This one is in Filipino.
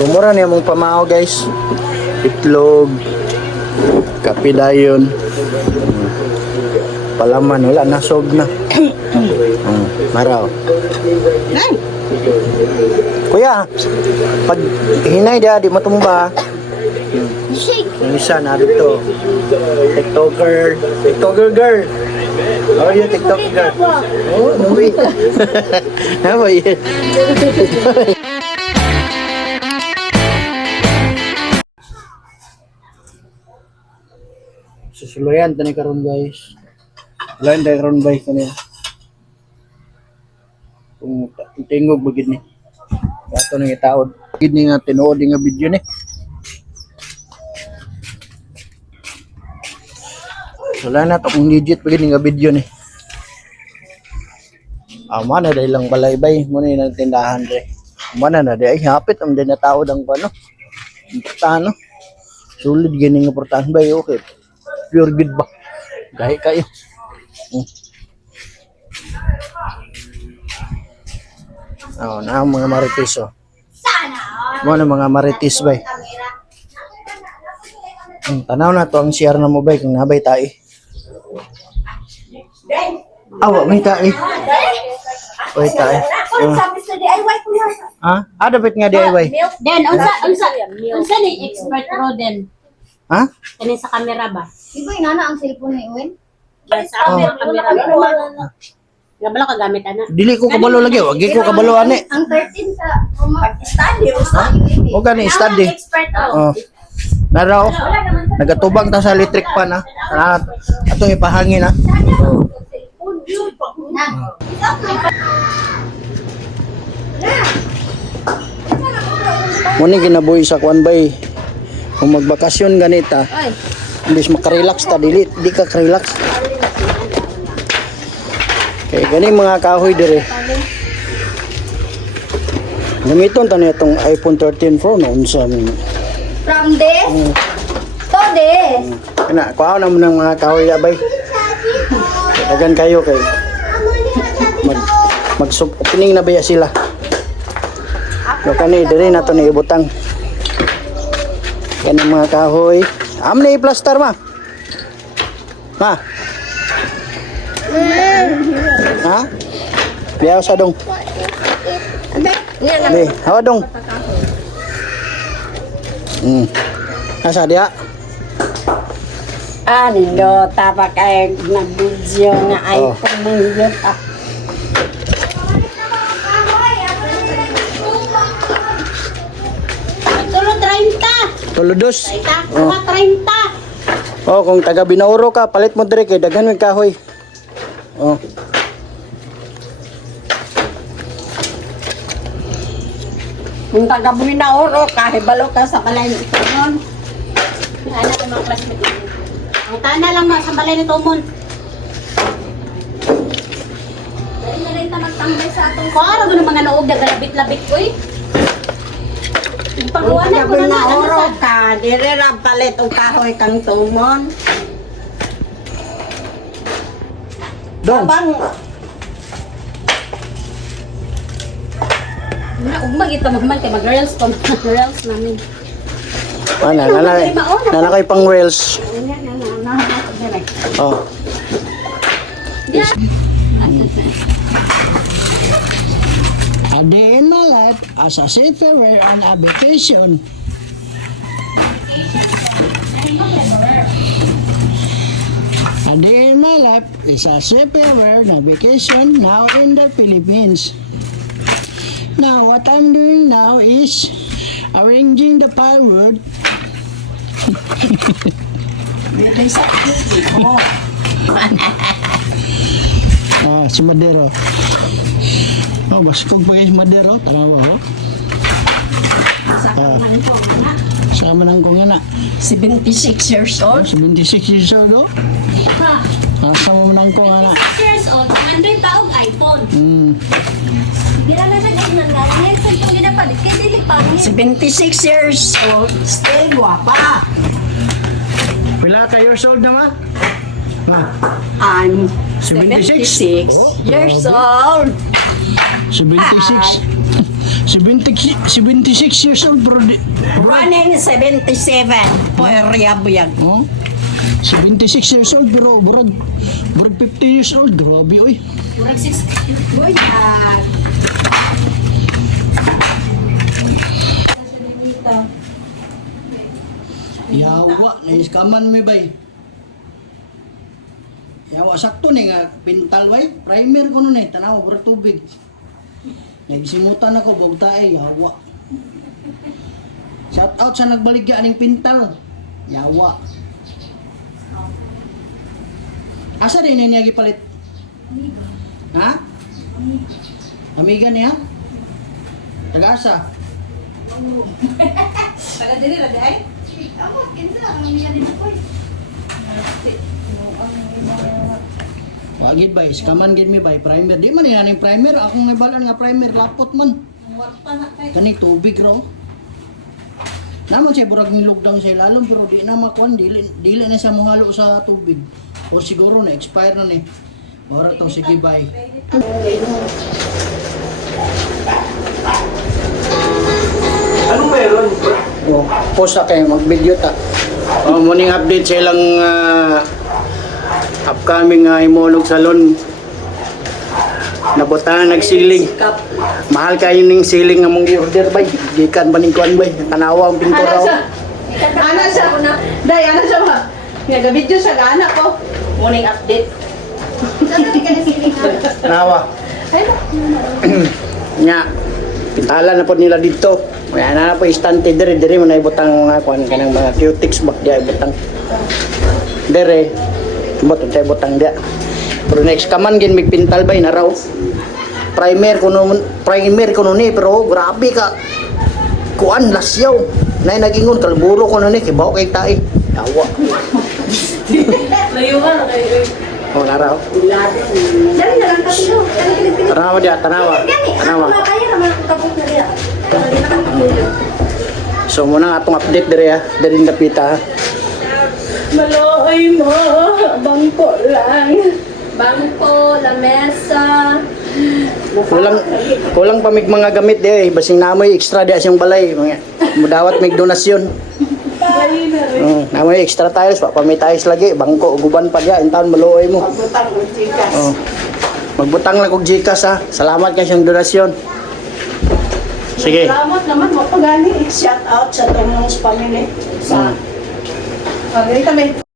Tumura niya mong pamao guys. Itlog, kape dayon, palaman, wala nasog na. Maraw. Kuya, pag hinay dia, di matumba. Yung isa na dito. TikToker girl. How are you, TikToker girl? Oh, no way. How are you? Susuluyan tani karon guys. Suluyan tani karon guys kani. Kung tingog bagid ni. Ato nang itaod. Gid ni nga tinuod nga video ni. Wala na to kung legit bagid nga video ni. Ama na dahil lang balaybay mo ni nang tindahan re. Mana na dahil hapit ang din na taod ang ano. Tano. Sulit gini nga portahan bay okay. Pure good ba? Gahi kayo. Oh, na mga marites oh. Mo na mga marites bay. Tanaw na to ang share na mo bay kung nabay tae. Awa may tae. Oy tae. Ha? Ada bet nga DIY. Den unsa ni expert ro den? Ha? Kani sa camera ba? Iba inana ang cellphone ni Uwen. Sa camera ba? Nga bala ka gamit ana. Dili ko kabalo lagi, wag ko kabalo ani. Ang 13 sa study o O gani study. Expert Oh. ro. Naraw. Nagatubang ta sa electric pan ha. Atong ipahangin ha. Muni ginabuhi sa kwan bay. Kung magbakasyon ganita, imbis makarelax ta dili di ka relax. Kaya gani mga kahoy dire. Gamiton ta niya tong iPhone 13 Pro noon sa amin. From this to this. Kana kuha na mo ng mga kahoy abay. Dagan kayo kay mag opening na baya sila. Yo kani dire na to ni ibutang. Kani mga kahoy. Am na i-plaster ma. Ha? Ha? Biya sa dong. Ni, hawa dong. Asa dia? Ando tapak kay nag-video nga iPhone mo yun. Tulo 30. Tuludos. Mga 30. Oh, kung taga Binauro ka, palit mo dire kay daghan ng kahoy. Oh. Kung tagabuhin na oro, kahibalo ka sa balay nito nun. Ano ko mga classmate nito? Ang tana lang sa balay nito mon. Dali na rin ta magtambay sa atong karo. Doon mga naog na galabit-labit ko eh. Pagkuhanan ko na oro ka, dire ra palit og kahoy kang tumon. Dong. Bang ugmag ito magman kay mag-reels pa mag-reels namin. Nana kay pang rails. Oh. A day in my life as a seafarer on a vacation. A day in my life is a seafarer on a vacation now in the Philippines. Now what I'm doing now is arranging the firewood. Si Madero. Oh, baskog pa kayo si Madero. Tanawa ho. Sama nang kong na. 76 years old. 76 years old oh. Sama mo nang kong na. 6 years old, 100 taong iPhone. Dira na sa ganyan nga. Ngayon sa itong ginapalit. Kaya dili pa. 76 years old, still guwapa. Pila ka years old na ma? Ma? I'm 76? 76 years old. 76? 76 years old, bro. Running 77. Pueryabuyag. Oh? 76 years old, bro. Burag 50 years old. Grabe, oy. Murag 60. Boy, Yawa, naiskaman mi bay. Yawa, sakto ni nga pintal bay. Primer ko nun eh, tanaw, burag tubig. Nagsimutan ako, bugta eh, yawa. Shout out sa nagbaligya aning pintal. Yawa. Asa din niya gipalit? Ha? Amiga niya? Taga-asa? Taga diri ra day. Amo kinsa ang miya din ko. Wagid bay, skaman gid mi bay, primer. Di man yan primer, akong nabalan nga primer, lapot man. Kani tubig raw. Naman siya burag nilugdang siya lalong pero di na makuan, dili na siya mohalo sa tubig. O siguro na expire na ni. Ora tong sige bay. Anong meron? O, post na kayo, mag-video ta. O, morning update sa ilang upcoming Imolog Salon. Nabutangan nagsiling. Mahal kayo ning siling nga mong i-order bay. Gikan ba ning kuan bay? Tanawa ang pintura. Ana siya. Day, ana siya ba? Nag-video siya ga anak ko. Morning update. Tanawa. Nya. Pintala na po nila dito. May na po istante dire mo na ibutang mga kuan kanang mga cutics bak dia ibutang. Dire. Bot tay butang dia. Pero next kaman gin mig pintal bay na raw. Primer kuno ni pero grabe ka. Kuan lasyaw. Nay nagingon kalburo ko na ni kibaw kay tae. Tawa. Layuhan kay. Oh naraw. Dali na lang kasi no. Tanawa dia, tanawa. Tanawa. Kaya naman ako tapos na diya. Dali na lang. So muna atong update dire ha. Dire napita ha. Maloy mo, bangko lang. Bangko, lamesa. Kulang pa mig mga gamit di basing namoy extra di siyang balay. Mudawat mig donasyon. Namoy extra tiles pa may tiles lagi bangko guban pa dia intaon maluoy mo. Butang o chikas. Oh. Magbutang lang og Gcash ha. Salamat kay siyang donasyon. Sige. Salamat naman mo pagani. Shout out sa tumong family. Sa Mm. Ganito kami.